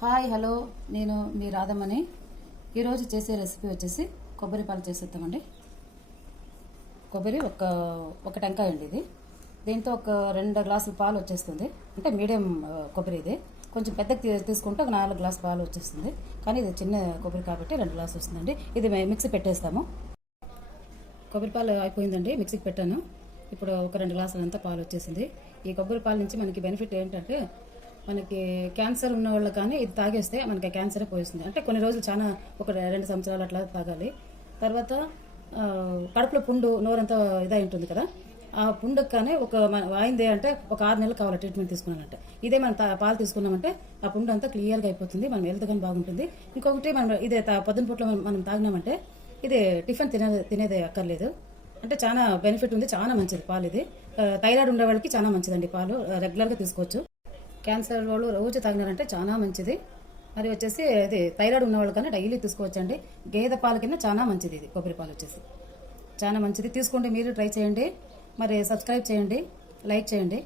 Hi hello నేను మీ రాధమ్మని. ఈరోజు చేసే రెసిపీ వచ్చేసి కొబ్బరి పాలు చేసేద్దామండి. కొబ్బరి ఒక టెంకాయ అండి ఇది. దీంతో ఒక 2 గ్లాసుల పాలు వచ్చేస్తుంది. అంటే మీడియం కొబ్బరి ఇది. కొంచెం పెద్దగా తీసుకుంటే ఒక 4 గ్లాసుల పాలు వచ్చేస్తుంది. కానీ ఇది చిన్న కొబ్బరి కాబట్టి 2 గ్లాసులు వస్తుందండి. ఇది మిక్సీ పెట్టేస్తాము. కొబ్బరి పాలు అయిపోయిందండి, మిక్సీకి పెట్టాను. ఇప్పుడు ఒక 2 గ్లాసులంతా పాలు వచ్చేసింది. ఈ కొబ్బరి పాలు నుంచి మనకి బెనిఫిట్ ఏంటంటే, మనకి క్యాన్సర్ ఉన్న వాళ్ళు కానీ ఇది తాగేస్తే మనకి క్యాన్సరే పోయిస్తుంది. అంటే కొన్ని రోజులు చాలా ఒక 2 సంవత్సరాలు అట్లా తాగాలి. తర్వాత కడుపులో పుండు నోరంతా ఇదై ఉంటుంది కదా, ఆ పుండుకు కానీ వాయిందే అంటే ఒక 6 నెలలు కావాలి ట్రీట్మెంట్ తీసుకున్నానంటే. ఇదే మనం పాలు తీసుకున్నామంటే ఆ పుండు అంతా క్లియర్గా అయిపోతుంది, మనం హెల్త్ కానీ బాగుంటుంది. ఇంకొకటి మనం ఇదే పొద్దున పూటలో మనం తాగినామంటే ఇది టిఫిన్ తినేదే అక్కర్లేదు. అంటే చాలా బెనిఫిట్ ఉంది, చాలా మంచిది పాలు ఇది. థైరాయిడ్ ఉండే వాళ్ళకి చాలా మంచిదండి పాలు, రెగ్యులర్గా తీసుకోవచ్చు. క్యాన్సర్ వాళ్ళు రోజు తాగినారంటే చాలా మంచిది. మరి వచ్చేసి ఇది థైరాయిడ్ ఉన్న వాళ్ళు కానీ డైలీ తీసుకోవచ్చండి. గేదె పాల కింద చాలా మంచిది ఇది. కొబ్బరి పాలు వచ్చేసి చాలా మంచిది. తీసుకోండి, మీరు ట్రై చేయండి. మరి సబ్స్క్రైబ్ చేయండి, లైక్ చేయండి.